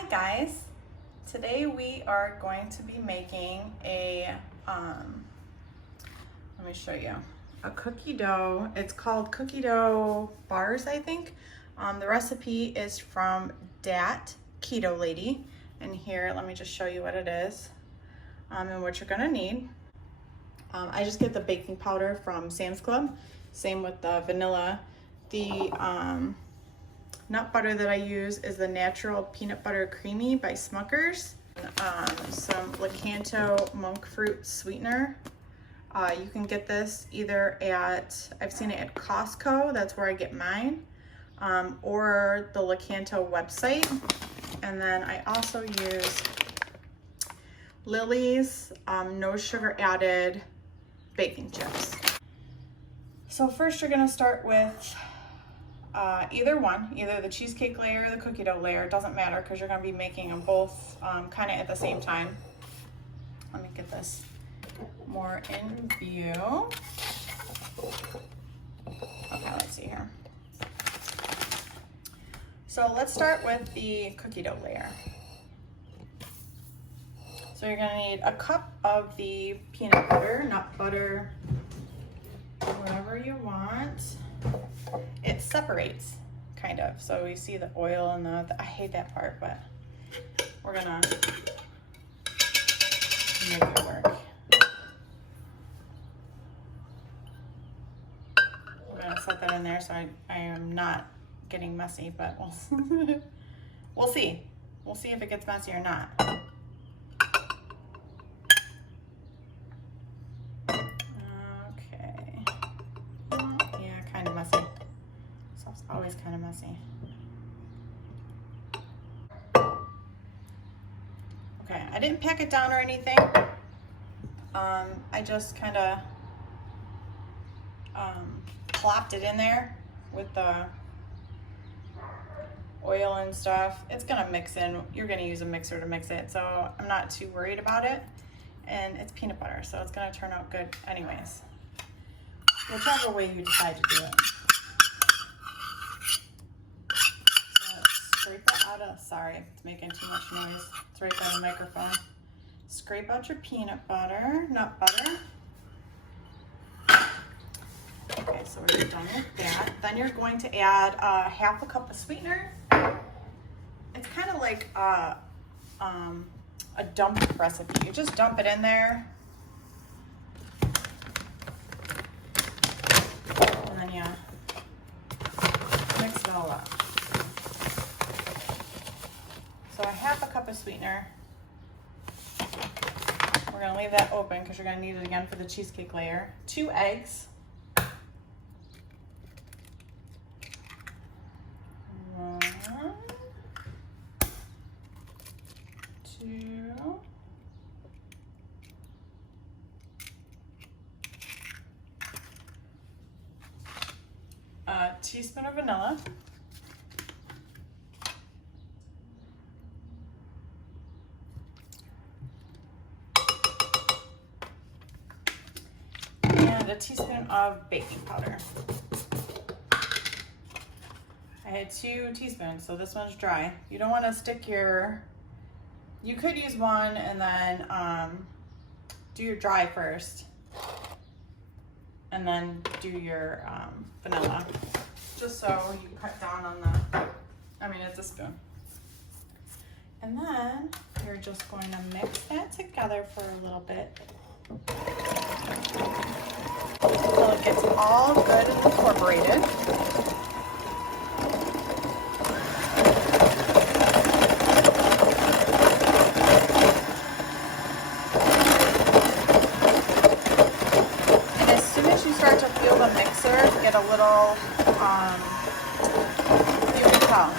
Hi guys, today we are going to be making a, let me show you, a cookie dough. It's called cookie dough bars, I think. The recipe is from Dat Keto Lady. And here, let me just show you what it is and what you're gonna need. I just get the baking powder from Sam's Club. Same with the vanilla. The nut butter that I use is the Natural Peanut Butter Creamy by Smucker's. Some Lakanto monk fruit sweetener. You can get this either at, I've seen it at Costco, that's where I get mine, or the Lakanto website. And then I also use Lily's no sugar added baking chips. So first you're gonna start with either the cheesecake layer or the cookie dough layer. It doesn't matter because you're going to be making them both kind of at the same time. Let me get this more in view. Okay, let's see here. So let's start with the cookie dough layer. So you're going to need a cup of the peanut butter, nut butter, whatever you want. It separates, kind of. So you see the oil and I hate that part, but we're gonna make it work. We're gonna set that in there so I am not getting messy, but we'll see. We'll see if it gets messy or not. Okay. Yeah, kind of messy. Stuff's always kind of messy. Okay, I didn't pack it down or anything. I just kind of plopped it in there with the oil and stuff. It's gonna mix in. You're gonna use a mixer to mix it, so I'm not too worried about it. And it's peanut butter, so it's gonna turn out good anyways. Whichever way you decide to do it. Scrape it out of, sorry, it's making too much noise. It's right by the microphone. Scrape out your peanut butter, nut butter. Okay, so we're done with that. Then you're going to add half a cup of sweetener. It's kind of like a dump recipe. You just dump it in there. And then you mix it all up. So a half a cup of sweetener. We're gonna leave that open because you're gonna need it again for the cheesecake layer. 2 eggs. 1, 2. A teaspoon of vanilla. And a teaspoon of baking powder. I had 2 teaspoons, so this one's dry. You don't want to stick your, you could use one and then do your dry first. And then do your vanilla. Just so you cut down on the, it's a spoon. And then you're just going to mix that together for a little bit. Until it gets all good and incorporated. And as soon as you start to feel the mixer get a little, you can tell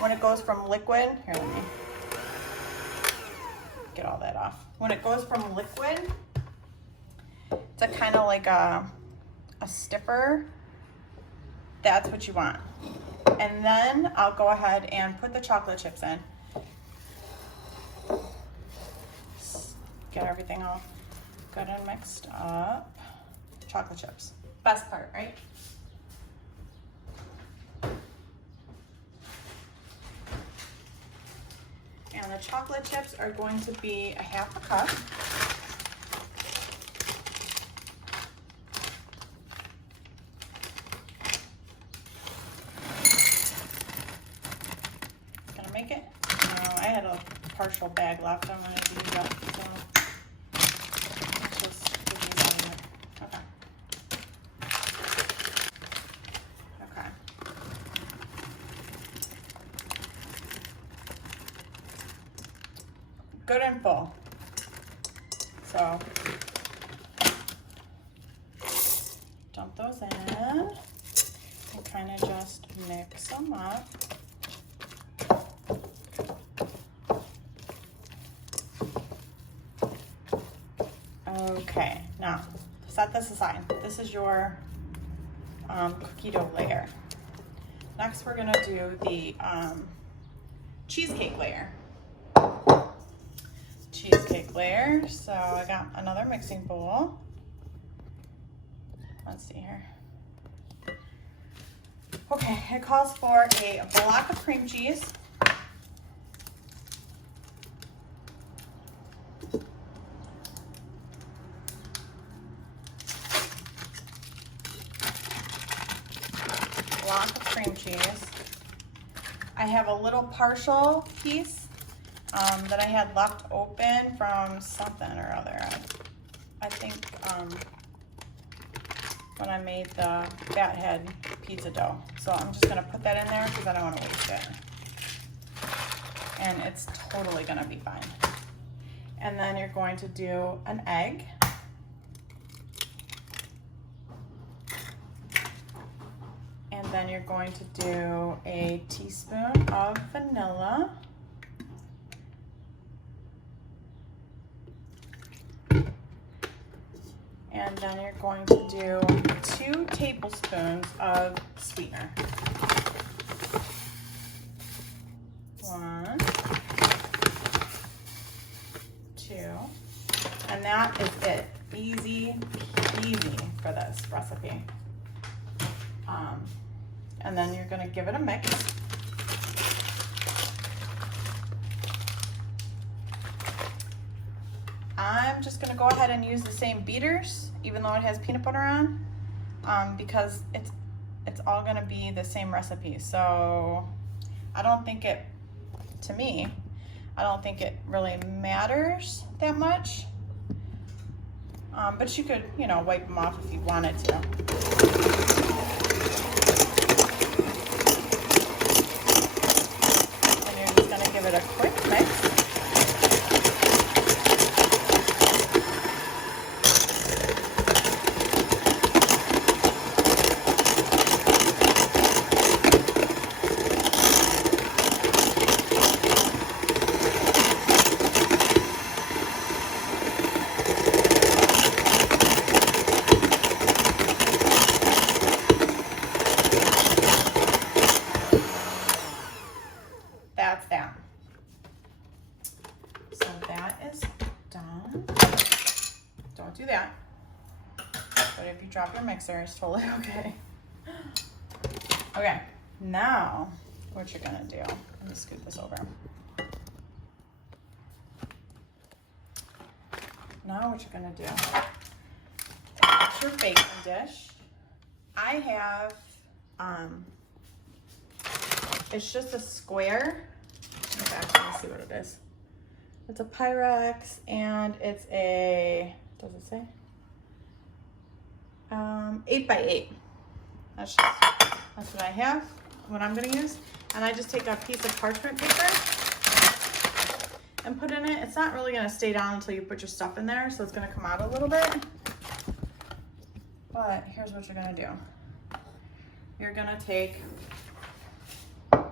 when it goes from liquid, here let me get all that off. When it goes from liquid to kind of like a stiffer, that's what you want. And then I'll go ahead and put the chocolate chips in. Get everything all good and mixed up. Chocolate chips, best part, right? chocolate chips are going to be a half a cup. Gonna make it? No, I had a partial bag left. I'm gonna use up. So let's just get these out of it. Okay. Okay. Good and full. So dump those in and kind of just mix them up. Okay, now set this aside. This is your cookie dough layer. Next, we're gonna do the cheesecake layer. Cheesecake layer. So I got another mixing bowl. Let's see here. Okay, it calls for a block of cream cheese. Block of cream cheese. I have a little partial piece that I had left open from something or other. I think when I made the fathead pizza dough. So I'm just gonna put that in there because I don't want to waste it. And it's totally gonna be fine. And then you're going to do an egg. And then you're going to do a teaspoon of vanilla. And then you're going to do 2 tablespoons of sweetener. 1, 2, and that is it. Easy peasy for this recipe. And then you're gonna give it a mix. I'm just gonna go ahead and use the same beaters, even though it has peanut butter on, because it's all gonna be the same recipe. So I don't think it, to me, I don't think it really matters that much. But you could, you know, wipe them off if you wanted to. And you're just gonna give it a quick mix. That's that. So that is done. Don't do that. But if you drop your mixer, it's totally okay. Okay, now what you're gonna do, let me scoot this over. Now what you're gonna do, take your baking dish. I have, it's just a square. In fact, let me see what it is. It's a Pyrex and it's a, does it say? 8 by 8. That's what I have, what I'm gonna use. And I just take a piece of parchment paper and put in it. It's not really gonna stay down until you put your stuff in there, so it's gonna come out a little bit. But here's what you're gonna do. You're gonna take, can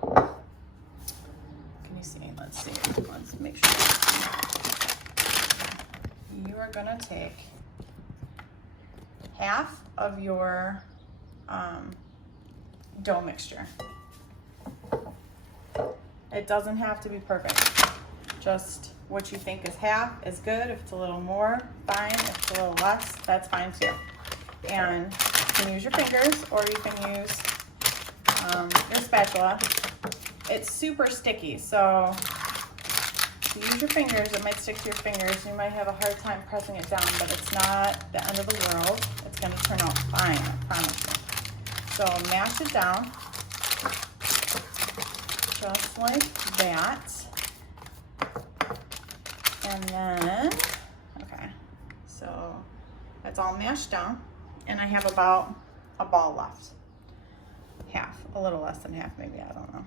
you see? Let's see, let's make sure. You are gonna take half of your dough mixture. It doesn't have to be perfect. Just what you think is half is good. If it's a little more, fine. If it's a little less, that's fine too. And you can use your fingers or you can use your spatula. It's super sticky, so use your fingers. It might stick to your fingers. You might have a hard time pressing it down, but it's not the end of the world. It's going to turn out fine, I promise you. So mash it down, just like that. And then, okay, so that's all mashed down. And I have about a ball left. Half, a little less than half maybe, I don't know.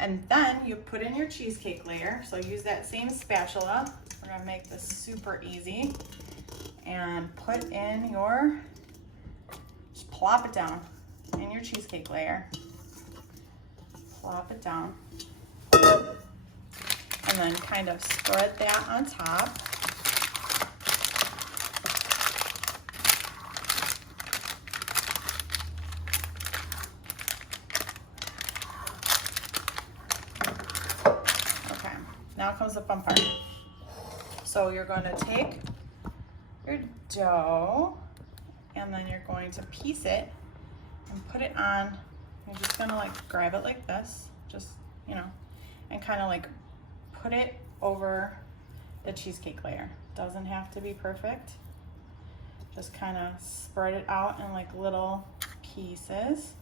And then you put in your cheesecake layer. So use that same spatula. We're gonna make this super easy. And put in your, just plop it down in your cheesecake layer. Plop it down. And then kind of spread that on top. Now comes the fun part. So you're going to take your dough and then you're going to piece it and put it on. You're just going to like grab it like this, just, you know, and kind of like put it over the cheesecake layer. Doesn't have to be perfect. Just kind of spread it out in like little pieces.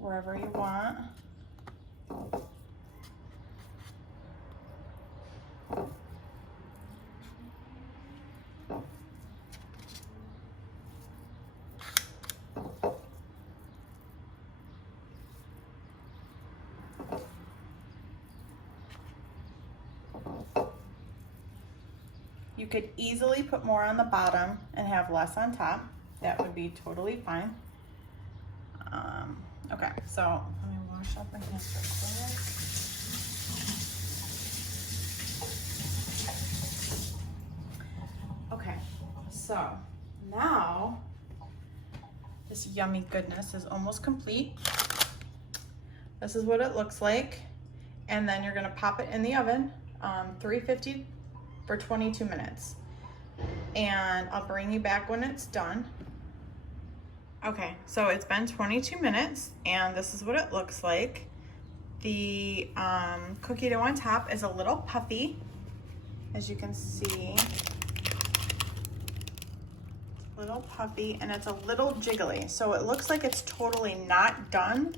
Wherever you want. You could easily put more on the bottom and have less on top. That would be totally fine. Okay, so let me wash up my hands real quick. Okay, so now this yummy goodness is almost complete. This is what it looks like. And then you're gonna pop it in the oven, 350 for 22 minutes. And I'll bring you back when it's done. Okay, so it's been 22 minutes and this is what it looks like. The cookie dough on top is a little puffy, as you can see. It's a little puffy and it's a little jiggly. So it looks like it's totally not done.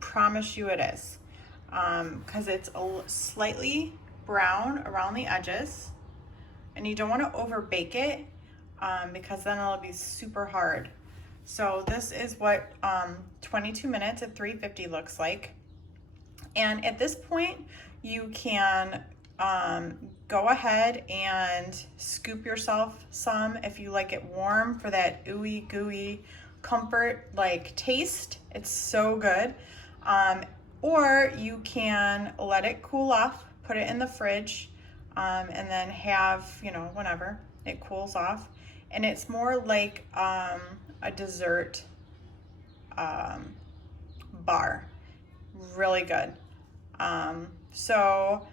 Promise you it is. Because it's slightly brown around the edges. And you don't want to over bake it because then it'll be super hard. So this is what 22 minutes at 350 looks like. And at this point, you can go ahead and scoop yourself some if you like it warm for that ooey gooey comfort like taste. It's so good. Or you can let it cool off, put it in the fridge, and then have, you know, whenever it cools off. And it's more like a dessert bar. Really good. So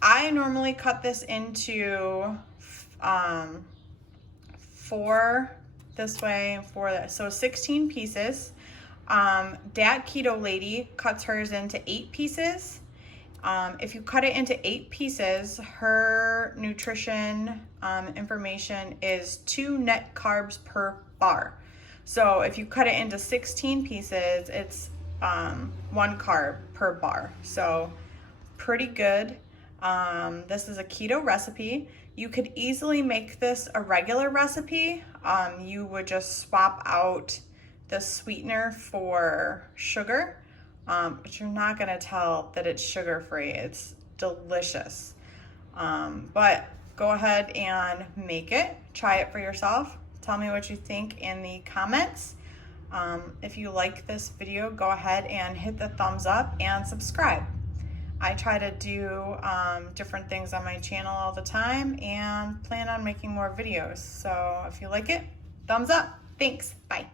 I normally cut this into 4 this way and 4 that. So 16 pieces. Dat Keto Lady cuts hers into 8 pieces. If you cut it into 8 pieces, her nutrition information is 2 net carbs per bar. So if you cut it into 16 pieces, it's 1 carb per bar. So pretty good. This is a keto recipe. You could easily make this a regular recipe. You would just swap out the sweetener for sugar. But you're not gonna tell that it's sugar-free. It's delicious. But go ahead and make it, try it for yourself. Tell me what you think in the comments. If you like this video, go ahead and hit the thumbs up and subscribe. I try to do different things on my channel all the time and plan on making more videos. So if you like it, thumbs up. Thanks, bye.